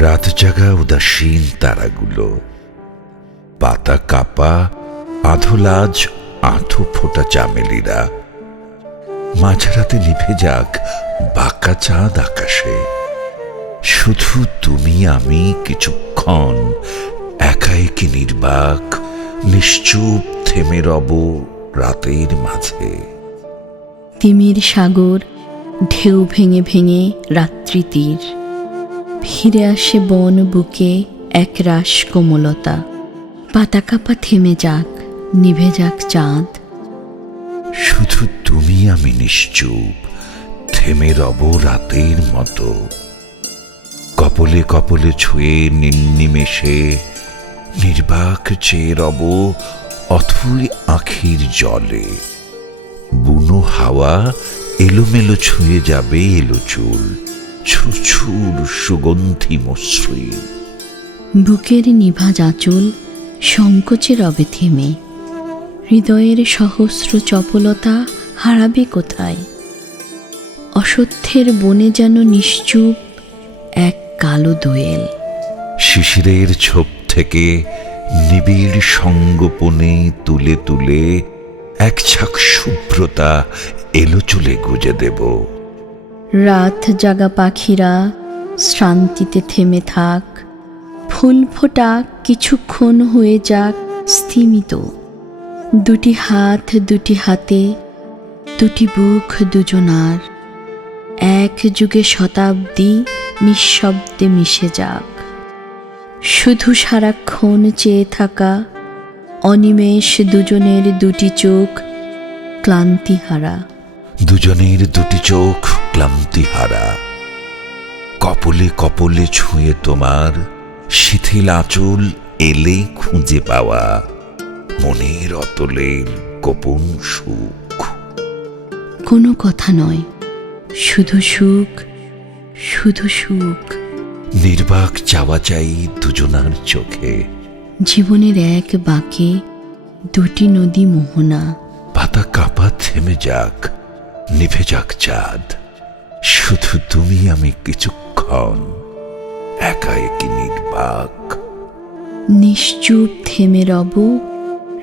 রাত জাগা উদাসীন তারাগুলো। পাতা কাপা, আধোলাজ, আঁঠো ফোটা চামেলিরা। মাঝরাতে নিভে যাক বাঁকা চাঁদ আকাশে। শুধু তুমি, আমি কিছুক্ষণ একা কি নির্বাক, নিশ্চুপ থেমে রব রাতের মাঝে। তিমির সাগর, ঢেউ ভেঙে ভেঙে রাত্রি তীর। ফিরে আসে বন বুকে এক রাস কোমলতা। পাতা কাপা থেমে যাক, নিভে যাক চাঁদ। শুধু তুমি আমি নিশ্চুপ, থেমে রব রাতের মতো। কপলে কপলে ছুঁয়ে নিন্নিমেষে নির্বাক চেয়ে রব অথই আখির জলে। বুনো হাওয়া এলোমেলো ছুঁয়ে যাবে এলো চুল ছুছুর সুগন্ধি মসৃণ। বুকের নিভা আঁচল সংকোচে রবে থেমে হৃদয়ের সহস্র চপলতা হারাবে কোথায়? অসত্যের বনে যেন নিশ্চুপ এক কালো দোয়েল। শিশিরের ছোপ থেকে নিবিড় সঙ্গোপনে তুলে তুলে এক ছাক শুভ্রতা এলো চুলে গুজে দেব। রাত জাগা পাখিরা শ্রান্তিতে থেমে থাক। ফুল ফোটা কিছুক্ষণ হয়ে যাক স্থিমিত দুটি হাত দুটি হাতে, দুটি বুক দুজনার। এক যুগে শতাব্দী নিঃশব্দে মিশে যাক। শুধু সারাক্ষণ চেয়ে থাকা, অনিমেষ দুজনের দুটি চোখ ক্লান্তিহারা। দুজনের দুটি চোখ ক্লান্তি হারা। কপলে কপলে ছুঁয়ে তোমার শিথিল আঁচল এলে খুঁজে পাওয়া মনের অতলের গোপন সুখ। কোনো কথা নয় শুধু সুখ শুধু সুখ। নির্বাক চাওয়া চাই দুজনার চোখে। জীবনের এক বাঁকে দুটি নদী মোহনা। পাতা কাপা থেমে যাক নিভে যাক চাঁদ। শুধু তুমি আমি কিছুক্ষণ একা একই নির্বাক। নিশ্চুপ থেমে রব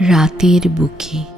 রাতের বুকে।